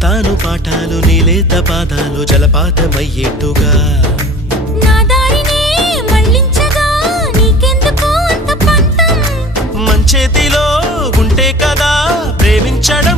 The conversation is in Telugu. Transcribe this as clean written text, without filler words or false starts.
చెబుతాను పాఠాలు నీలేత పాదాలు జలపాతమయ్యేట్టుగా నా దారినే మళ్ళించగా నీకెందుకు అంత పంతం మంచేతిలో ఉంటే కదా ప్రేమించడం